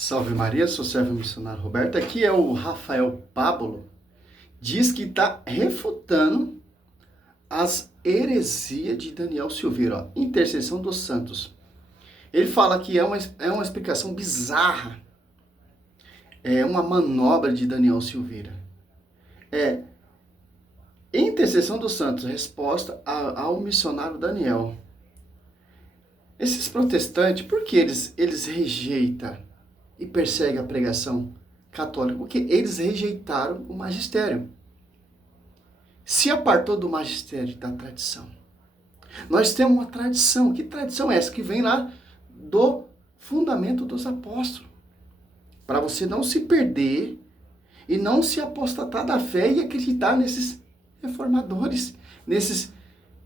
Salve Maria, sou servo missionário Roberto. Aqui é o Rafael Pablo. Diz que está refutando as heresias de Daniel Silveira, ó, intercessão dos santos. Ele fala que é uma explicação bizarra, é uma manobra de Daniel Silveira. É intercessão dos santos, resposta ao missionário Daniel. Esses protestantes, por que eles rejeitam e perseguem a pregação católica? Porque eles rejeitaram o magistério. Se apartou do magistério, da tradição. Nós temos uma tradição. Que tradição é essa? Que vem lá do fundamento dos apóstolos. Para você não se perder e não se apostatar da fé e acreditar nesses reformadores, nesses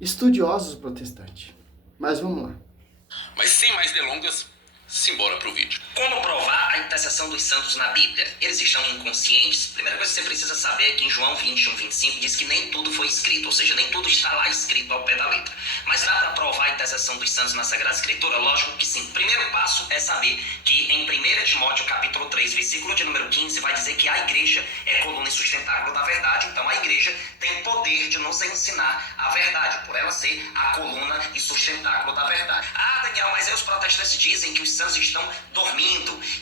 estudiosos protestantes. Mas vamos lá. Mas sem mais delongas, simbora pro vídeo. Como provar a intercessão dos santos na Bíblia? Eles estão inconscientes? Primeira coisa que você precisa saber é que em João 21:25 diz que nem tudo foi escrito, ou seja, nem tudo está lá escrito ao pé da letra. Mas dá para provar a intercessão dos santos na Sagrada Escritura? Lógico que sim. Primeiro passo é saber que em 1 Timóteo capítulo 3, versículo de número 15, vai dizer que a igreja é coluna e sustentáculo da verdade. Então a igreja tem poder de nos ensinar a verdade, por ela ser a coluna e sustentáculo da verdade. Ah, Daniel, mas aí os protestantes dizem que os santos estão dormindo.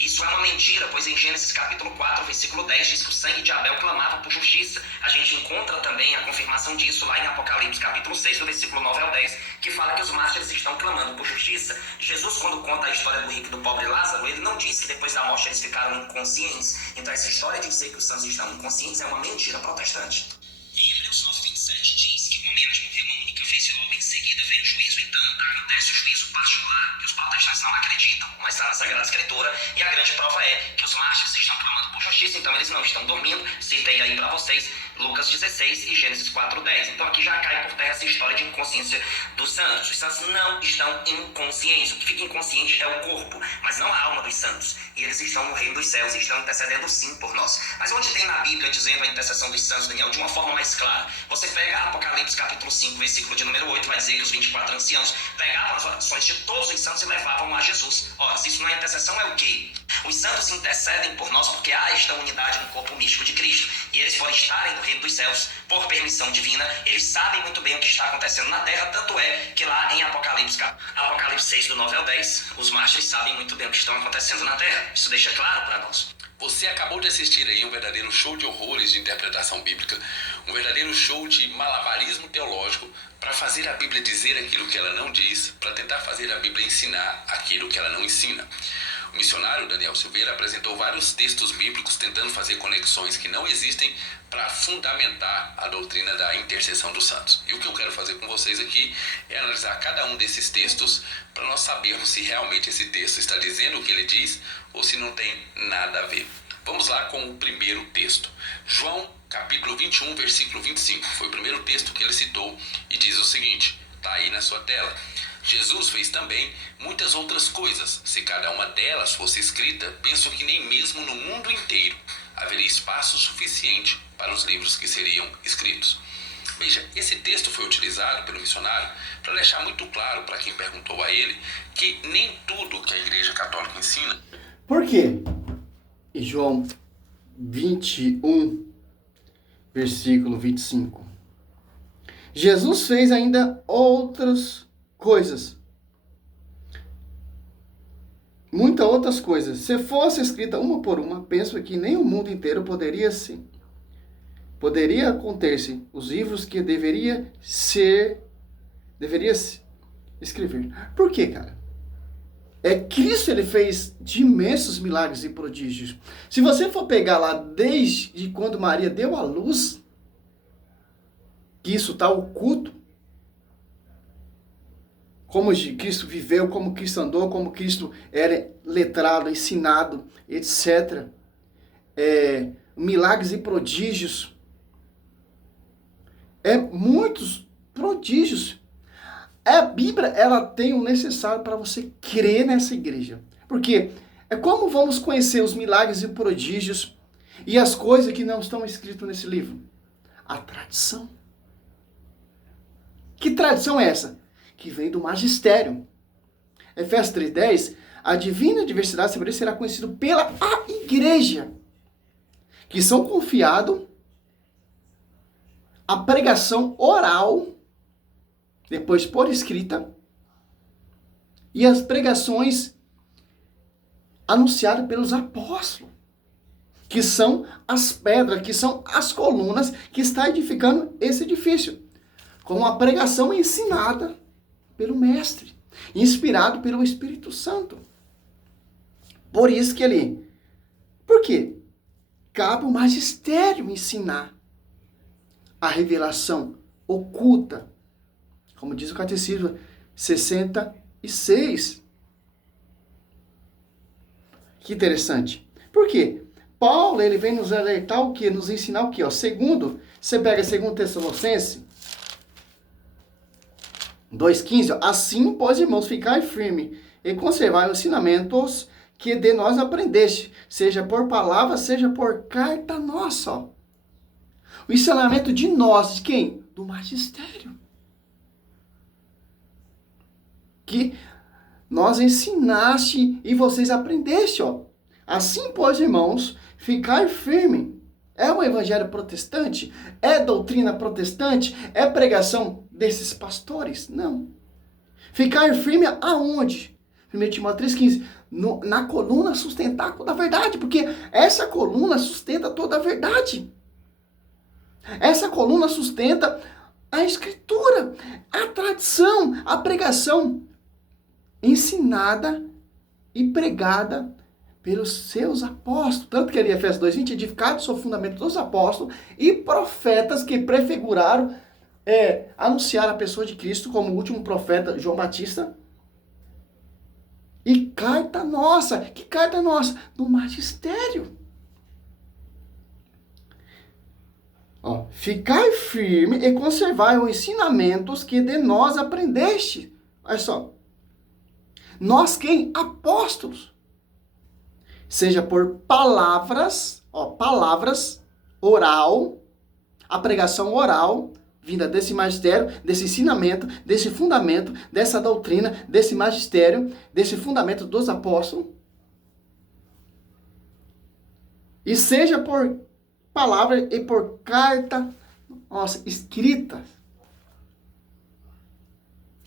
Isso é uma mentira, pois em Gênesis capítulo 4, versículo 10, diz que o sangue de Abel clamava por justiça. A gente encontra também a confirmação disso lá em Apocalipse capítulo 6, do versículo 9 ao 10, que fala que os mártires estão clamando por justiça. Jesus, quando conta a história do rico e do pobre Lázaro, ele não disse que depois da morte eles ficaram inconscientes. Então essa história de dizer que os santos estão inconscientes é uma mentira protestante. Em Hebreus 9:27 diz que o homem há de morrer uma única vez e logo em seguida vem o juízo. Então acontece o juízo particular, que os protestantes não acreditam, mas está na Sagrada Escritura, e a grande prova é que os mártires estão clamando por justiça, então eles não estão dormindo. Citei aí para vocês Lucas 16 e Gênesis 4:10. Então aqui já cai por terra essa história de inconsciência dos santos. Os santos não estão inconscientes. O que fica inconsciente é o corpo, mas não a alma dos santos. E eles estão no reino dos céus e estão intercedendo sim por nós. Mas onde tem na Bíblia dizendo a intercessão dos santos, Daniel, de uma forma mais clara? Você pega Apocalipse capítulo 5, versículo de número 8, vai dizer que os 24 anciãos pegavam as orações de todos os santos e levavam a Jesus. Ora, se isso não é intercessão, é o quê? Os santos intercedem por nós porque há esta unidade no corpo místico de Cristo. E eles, por estarem no reino dos céus, por permissão divina, eles sabem muito bem o que está acontecendo na terra. Tanto é que lá em Apocalipse 6, do 9 ao 10, os mártires sabem muito bem o que está acontecendo na terra. Isso deixa claro para nós. Você acabou de assistir aí um verdadeiro show de horrores de interpretação bíblica, um verdadeiro show de malabarismo teológico para fazer a Bíblia dizer aquilo que ela não diz, para tentar fazer a Bíblia ensinar aquilo que ela não ensina. O missionário Daniel Silveira apresentou vários textos bíblicos tentando fazer conexões que não existem para fundamentar a doutrina da intercessão dos santos. E o que eu quero fazer com vocês aqui é analisar cada um desses textos para nós sabermos se realmente esse texto está dizendo o que ele diz ou se não tem nada a ver. Vamos lá com o primeiro texto. João capítulo 21, versículo 25. Foi o primeiro texto que ele citou e diz o seguinte, está aí na sua tela. Jesus fez também muitas outras coisas. Se cada uma delas fosse escrita, penso que nem mesmo no mundo inteiro haveria espaço suficiente para os livros que seriam escritos. Veja, esse texto foi utilizado pelo missionário para deixar muito claro para quem perguntou a ele que nem tudo que a Igreja Católica ensina. Por quê? Em João 21, versículo 25. Jesus fez ainda outras coisas. Muitas outras coisas. Se fosse escrita uma por uma, penso que nem o mundo inteiro poderia conter-se os livros que deveria escrever. Por quê, cara? Cristo, ele fez de imensos milagres e prodígios. Se você for pegar lá desde quando Maria deu à luz, que isso está oculto, como Cristo viveu, como Cristo andou, como Cristo era letrado, ensinado, etc. Milagres e prodígios. Muitos prodígios. A Bíblia, ela tem o necessário para você crer nessa igreja. Porque como vamos conhecer os milagres e prodígios e as coisas que não estão escritas nesse livro? A tradição. Que tradição é essa? Que vem do magistério. Efésios 3:10, a divina diversidade será conhecido pela a igreja, que são confiados a pregação oral, depois por escrita, e as pregações anunciadas pelos apóstolos, que são as pedras, que são as colunas que está edificando esse edifício, com a pregação ensinada pelo mestre, inspirado pelo Espírito Santo. Por isso que ali, por quê? Cabe o magistério ensinar a revelação oculta, como diz o Catecismo 66. Que interessante. Por quê? Paulo, ele vem nos alertar o quê? Nos ensinar o quê? Segundo, você pega 2 Tessalonicenses 2,15, assim, pois, irmãos, ficai firme e conservai os ensinamentos que de nós aprendeste, seja por palavra, seja por carta nossa. Ó. O ensinamento de nós, de quem? Do magistério. Que nós ensinaste e vocês aprendeste, ó. Assim, pois, irmãos, ficai firme. É um evangelho protestante? É doutrina protestante? É pregação desses pastores? Não. Ficar firme aonde? 1 Timóteo 3,15. Na coluna sustentáculo da verdade, porque essa coluna sustenta toda a verdade. Essa coluna sustenta a escritura, a tradição, a pregação ensinada e pregada pelos seus apóstolos. Tanto que ali, Efésios 2,20, edificado sobre o fundamento dos apóstolos e profetas que prefiguraram, anunciar a pessoa de Cristo como o último profeta, João Batista. E carta nossa. Que carta nossa? Do magistério. Ó, ficai firme e conservai os ensinamentos que de nós aprendeste. Olha só. Nós quem? Apóstolos. Seja por palavras, palavras, oral, a pregação oral, vinda desse magistério, desse ensinamento, desse fundamento, dessa doutrina, desse magistério, desse fundamento dos apóstolos. E seja por palavra e por carta, escrita.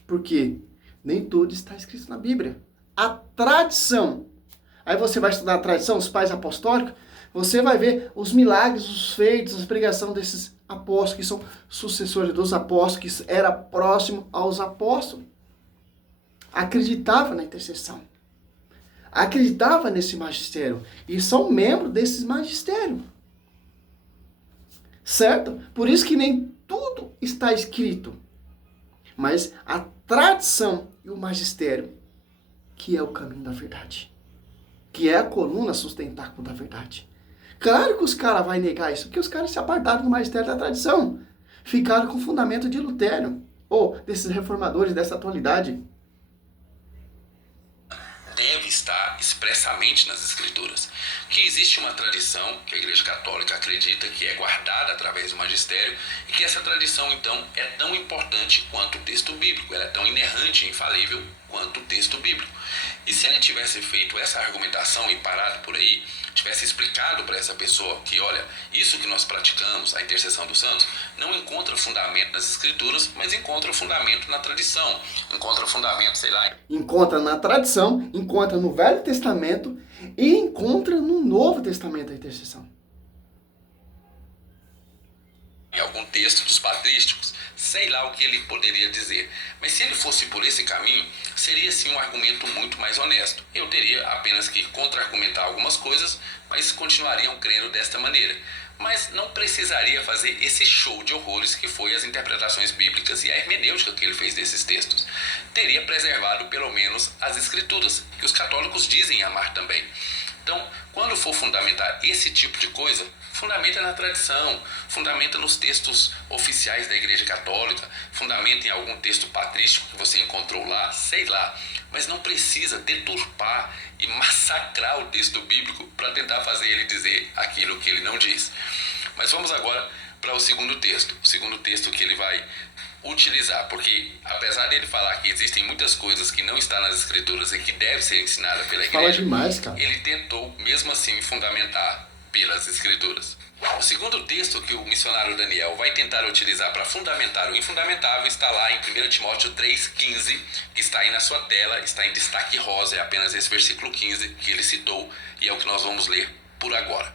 Porque nem tudo está escrito na Bíblia. A tradição. Aí você vai estudar a tradição, os pais apostólicos, você vai ver os milagres, os feitos, a pregação desses apóstolos, que são sucessores dos apóstolos, que era próximo aos apóstolos. Acreditava na intercessão. Acreditava nesse magistério. E são membros desses magistérios. Certo? Por isso que nem tudo está escrito. Mas a tradição e o magistério, que é o caminho da verdade. Que é a coluna sustentáculo da verdade. Claro que os caras vão negar isso, porque os caras se apartaram do magistério da tradição. Ficaram com o fundamento de Lutero, ou desses reformadores dessa atualidade. Deve estar expressamente nas Escrituras. Que existe uma tradição que a Igreja Católica acredita que é guardada através do magistério e que essa tradição, então, é tão importante quanto o texto bíblico. Ela é tão inerrante e infalível quanto o texto bíblico. E se ele tivesse feito essa argumentação e parado por aí, tivesse explicado para essa pessoa que, olha, isso que nós praticamos, a intercessão dos santos, não encontra fundamento nas Escrituras, mas encontra fundamento na tradição, encontra fundamento, Encontra na tradição, encontra no Velho Testamento e encontra no Novo Testamento a intercessão. Em algum texto dos patrísticos, sei lá o que ele poderia dizer. Mas se ele fosse por esse caminho, seria sim um argumento muito mais honesto. Eu teria apenas que contra-argumentar algumas coisas, mas continuariam crendo desta maneira. Mas não precisaria fazer esse show de horrores que foi as interpretações bíblicas e a hermenêutica que ele fez desses textos. Teria preservado pelo menos as Escrituras, que os católicos dizem amar também. Então, quando for fundamentar esse tipo de coisa, fundamenta na tradição, fundamenta nos textos oficiais da Igreja Católica, fundamenta em algum texto patrístico que você encontrou lá, sei lá. Mas não precisa deturpar e massacrar o texto bíblico para tentar fazer ele dizer aquilo que ele não diz. Mas vamos agora para o segundo texto que ele vai utilizar, porque apesar dele falar que existem muitas coisas que não estão nas escrituras e que deve ser ensinada pela igreja, fala demais, cara. Ele tentou mesmo assim fundamentar pelas escrituras. O segundo texto que o missionário Daniel vai tentar utilizar para fundamentar o infundamentável está lá em 1 Timóteo 3,15, que está aí na sua tela, está em destaque rosa, é apenas esse versículo 15 que ele citou e é o que nós vamos ler por agora.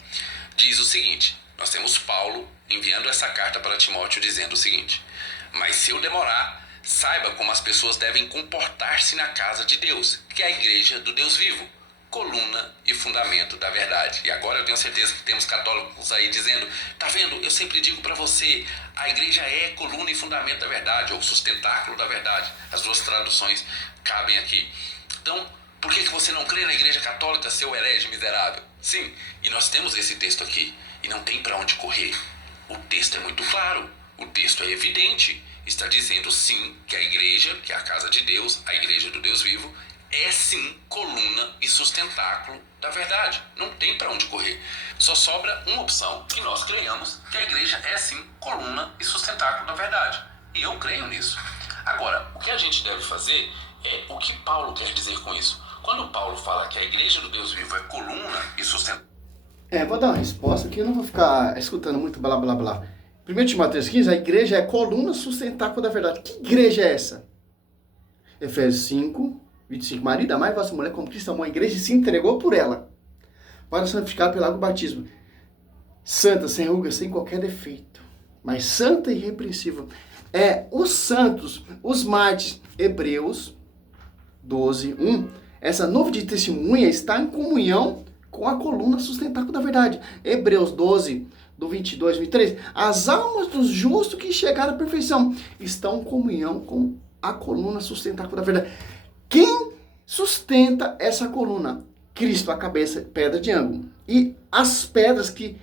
Diz o seguinte: nós temos Paulo enviando essa carta para Timóteo dizendo o seguinte: mas se eu demorar, saiba como as pessoas devem comportar-se na casa de Deus, que é a igreja do Deus vivo, coluna e fundamento da verdade. E agora eu tenho certeza que temos católicos aí dizendo: tá vendo, eu sempre digo para você, a igreja é coluna e fundamento da verdade, ou sustentáculo da verdade. As duas traduções cabem aqui. Então, por que você não crê na igreja católica, seu herege miserável? Sim, e nós temos esse texto aqui, e não tem para onde correr. O texto é muito claro, o texto é evidente, está dizendo sim que a igreja, que é a casa de Deus, a igreja do Deus vivo, é sim coluna e sustentáculo da verdade. Não tem para onde correr. Só sobra uma opção, que nós creiamos que a igreja é sim coluna e sustentáculo da verdade. E eu creio nisso. Agora, o que a gente deve fazer é o que Paulo quer dizer com isso. Quando Paulo fala que a igreja do Deus vivo é coluna e sustentáculo... Vou dar uma resposta aqui, eu não vou ficar escutando muito blá blá blá. 1 Timóteo 3,15, a igreja é coluna sustentáculo da verdade. Que igreja é essa? Efésios 5, 25. Marido, amai vossa mulher como Cristo amou a igreja e se entregou por ela, para santificar pelo água do batismo. Santa, sem ruga, sem qualquer defeito, mas santa e irrepreensível. Os santos, os mártires, Hebreus 12, 1. Essa nuvem de testemunha está em comunhão com a coluna sustentáculo da verdade. Hebreus 12, do 22, 23. As almas dos justos que chegaram à perfeição estão em comunhão com a coluna sustentáculo da verdade. Quem sustenta essa coluna? Cristo, a cabeça, pedra de ângulo. E as pedras que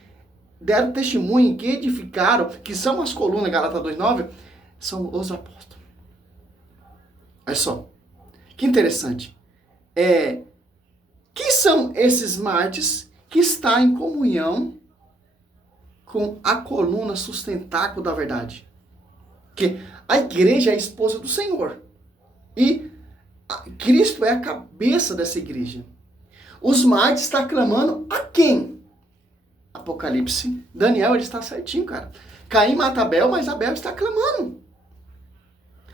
deram testemunho, que edificaram, que são as colunas, Gálatas 2,9, são os apóstolos. Olha só. Que interessante. Quem são esses mártires que estão em comunhão com a coluna sustentáculo da verdade? Que a igreja é a esposa do Senhor. E Cristo é a cabeça dessa igreja. Os mártires estão clamando a quem? Apocalipse. Daniel, ele está certinho, cara. Caim mata Abel, mas Abel está clamando.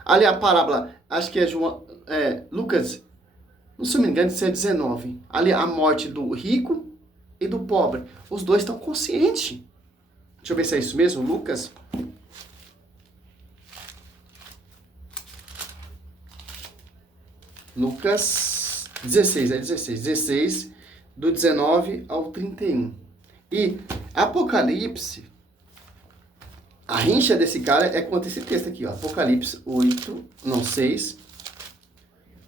Ali a parábola, acho que é Lucas, não se me engano, isso é 19. Ali a morte do rico e do pobre. Os dois estão conscientes. Deixa eu ver se é isso mesmo, Lucas. Lucas 16, 16, do 19 ao 31. E Apocalipse, a rincha desse cara é contra esse texto aqui, ó. Apocalipse 6,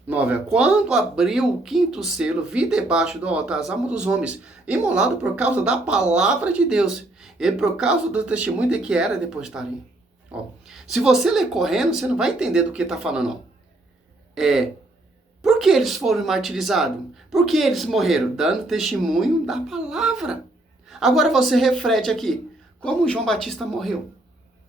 9. Quando abriu o quinto selo, vi debaixo do altar as almas dos homens, imolado por causa da palavra de Deus, e por causa do testemunho de que era depositado ali. Ó. Se você ler correndo, você não vai entender do que está falando, ó. Por que eles foram martirizados? Por que eles morreram? Dando testemunho da palavra. Agora você reflete aqui. Como João Batista morreu?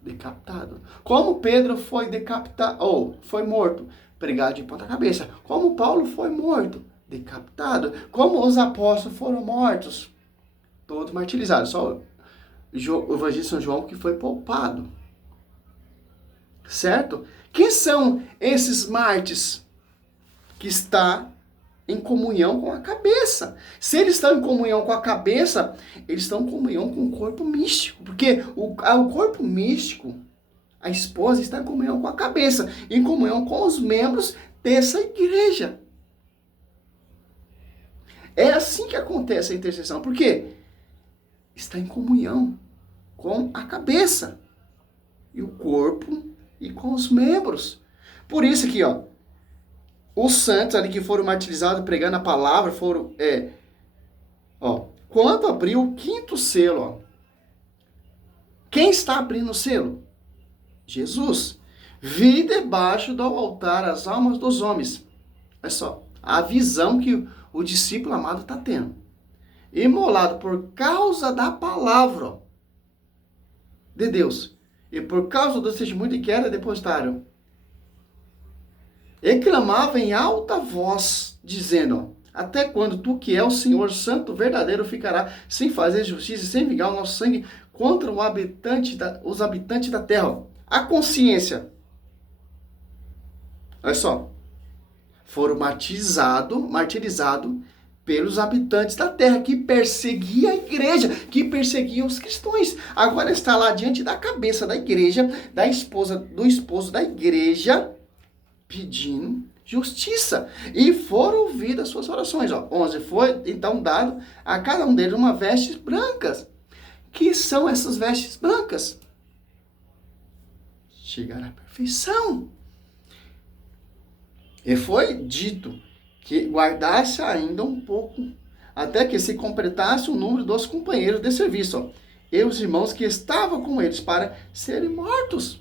Decapitado. Como Pedro foi decapitado, ou foi morto? Pregado de ponta cabeça. Como Paulo foi morto? Decapitado. Como os apóstolos foram mortos? Todos martirizados. Só o evangelista São João que foi poupado. Certo? Quem são esses mártires? Que está em comunhão com a cabeça. Se eles estão em comunhão com a cabeça, eles estão em comunhão com o corpo místico. Porque o corpo místico, a esposa, está em comunhão com a cabeça, em comunhão com os membros dessa igreja. É assim que acontece a intercessão. Por quê? Está em comunhão com a cabeça, e o corpo, e com os membros. Por isso aqui, ó. Os santos ali que foram martirizados pregando a palavra foram... quando abriu o quinto selo, ó. Quem está abrindo o selo? Jesus. Vi debaixo do altar as almas dos homens. Olha só, a visão que o discípulo amado está tendo. Imolado por causa da palavra de Deus. e por causa do testemunho de que era depositário, e clamava em alta voz, dizendo, até quando tu que é o Senhor Santo verdadeiro ficará sem fazer justiça e sem vingar o nosso sangue contra os habitantes da terra? A consciência. Olha só. Foram martirizados pelos habitantes da terra, que perseguia a igreja, que perseguia os cristãos. Agora está lá diante da cabeça da igreja, do esposo da igreja, pedindo justiça. E foram ouvidas suas orações. 11. Foi então dado a cada um deles uma vestes brancas. Que são essas vestes brancas? Chegar à perfeição. E foi dito que guardasse ainda um pouco, até que se completasse o número dos companheiros de serviço, e os irmãos que estavam com eles, para serem mortos.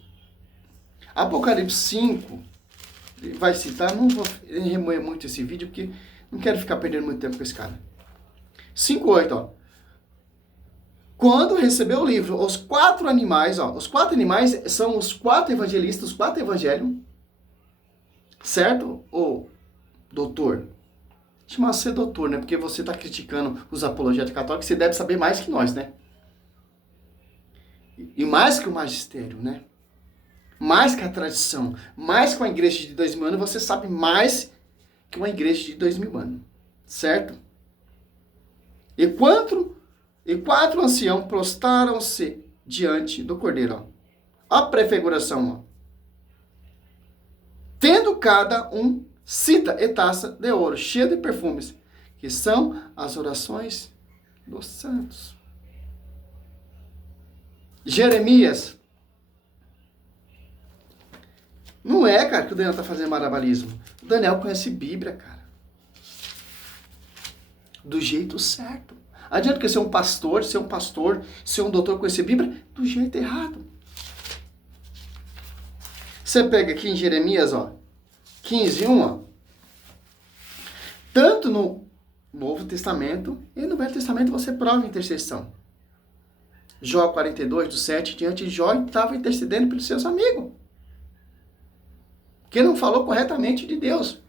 Apocalipse 5 vai citar, não vou remoer muito esse vídeo, porque não quero ficar perdendo muito tempo com esse cara. 5:8, ó. Quando recebeu o livro, os 4 animais, os 4 animais são os 4 evangelistas, os 4 evangelhos, certo? Ô, doutor, chama você doutor, né? Porque você está criticando os apologetas católicos, você deve saber mais que nós, né? E mais que o magistério, né? Mais que a tradição, mais que uma igreja de 2000 anos, você sabe mais que uma igreja de 2000 anos, certo? E 4 anciãos prostaram-se diante do Cordeiro, ó. A prefiguração, ó. Tendo cada um cita e taça de ouro, cheia de perfumes, que são as orações dos santos. Jeremias. Não é, cara, que o Daniel está fazendo malabarismo. O Daniel conhece Bíblia, cara. Do jeito certo. Adianta que ser um pastor, ser um doutor conhecer Bíblia do jeito errado. Você pega aqui em Jeremias, 15:1, ó. Tanto no Novo Testamento e no Velho Testamento você prova a intercessão. Jó 42, do 7 diante de Jó, estava intercedendo pelos seus amigos. Que não falou corretamente de Deus.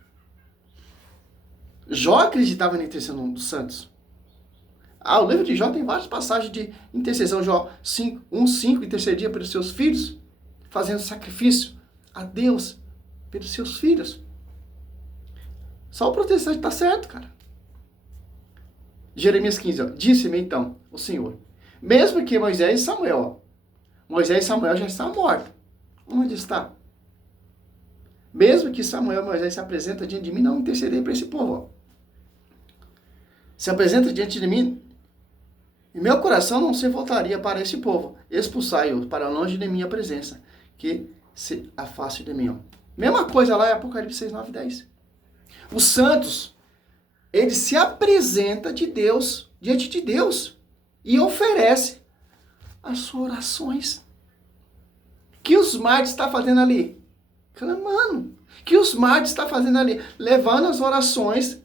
Jó acreditava na intercessão dos santos. O livro de Jó tem várias passagens de intercessão. Jó 1:5 intercedia pelos seus filhos, fazendo sacrifício a Deus pelos seus filhos. Só o protestante está certo, cara. Jeremias 15, ó. Disse-me então o Senhor, mesmo que Moisés e Samuel já estão mortos. Onde está? Mesmo que Samuel e Moisés se apresentem diante de mim, não interceder para esse povo. Ó. Se apresenta diante de mim, e meu coração não se voltaria para esse povo. Expulsai-o para longe de minha presença, que se afaste de mim. Ó. Mesma coisa lá em Apocalipse 6, 9 e 10. Os santos, eles se apresentam diante de Deus e oferece as suas orações. Que os mártires estão fazendo ali? Clamando. Que os mártires estão fazendo ali? Levando as orações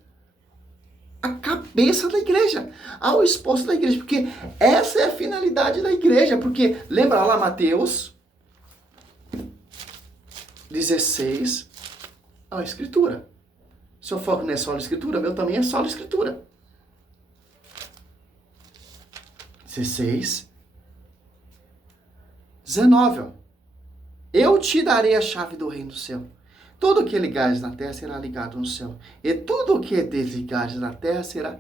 à cabeça da igreja, ao esposo da igreja. Porque essa é a finalidade da igreja. Porque, lembra lá Mateus 16, a Escritura. Seu foco não é só a Escritura, meu também é só a Escritura. 16, 19, ó. Eu te darei a chave do reino do céu. Tudo o que ligares na terra será ligado no céu. E tudo o que desligares na terra será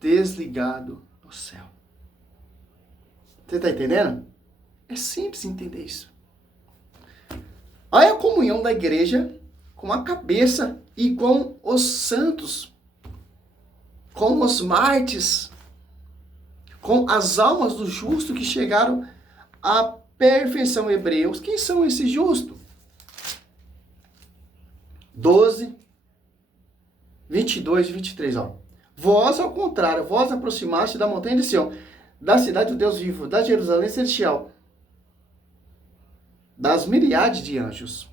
desligado no céu. Você está entendendo? É simples entender isso. Olha a comunhão da igreja com a cabeça e com os santos, com os mártires, com as almas do justo que chegaram à perfeição. Hebreus, quem são esses justos? 12, 22 e 23, ó. Vós, ao contrário, vós aproximaste da montanha de Sião, da cidade do Deus vivo, da Jerusalém celestial, das miríades de anjos.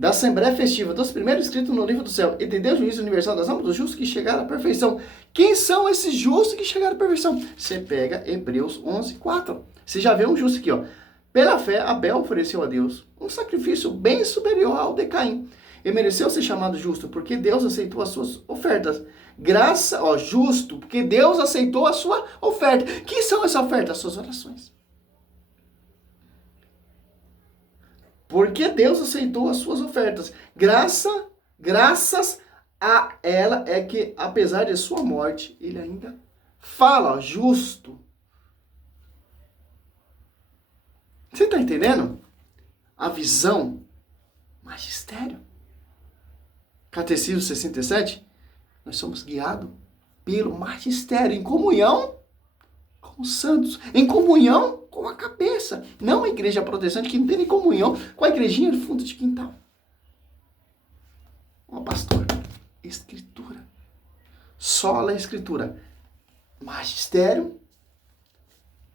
da Assembleia Festiva, dos primeiros escritos no livro do céu, e de Deus, juízo universal das almas dos justos que chegaram à perfeição. Quem são esses justos que chegaram à perfeição? Você pega Hebreus 11, 4. Você já vê um justo aqui, ó. Pela fé, Abel ofereceu a Deus um sacrifício bem superior ao de Caim. E mereceu ser chamado justo, porque Deus aceitou as suas ofertas. Graça, ó, justo, porque Deus aceitou a sua oferta. Que são essas ofertas? As suas orações. Porque Deus aceitou as suas ofertas. Graças a ela é que, apesar de sua morte, ele ainda fala, ó, justo. Você está entendendo? A visão, magistério. Catecismo 67, nós somos guiados pelo magistério, em comunhão com os santos, em comunhão com a cabeça. Não a igreja protestante que não tem nem comunhão com a igrejinha de fundo de quintal. Ó, pastor, escritura. Sola escritura. Magistério,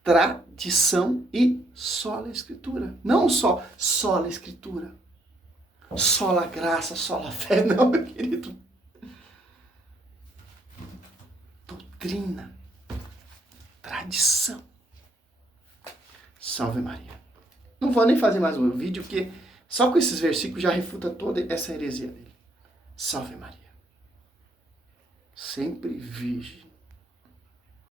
tradição e sola escritura. Não só sola escritura. Sola graça, sola fé. Não, meu querido. Doutrina. Tradição. Salve Maria. Não vou nem fazer mais um vídeo, porque só com esses versículos já refuta toda essa heresia dele. Salve Maria. Sempre virgem.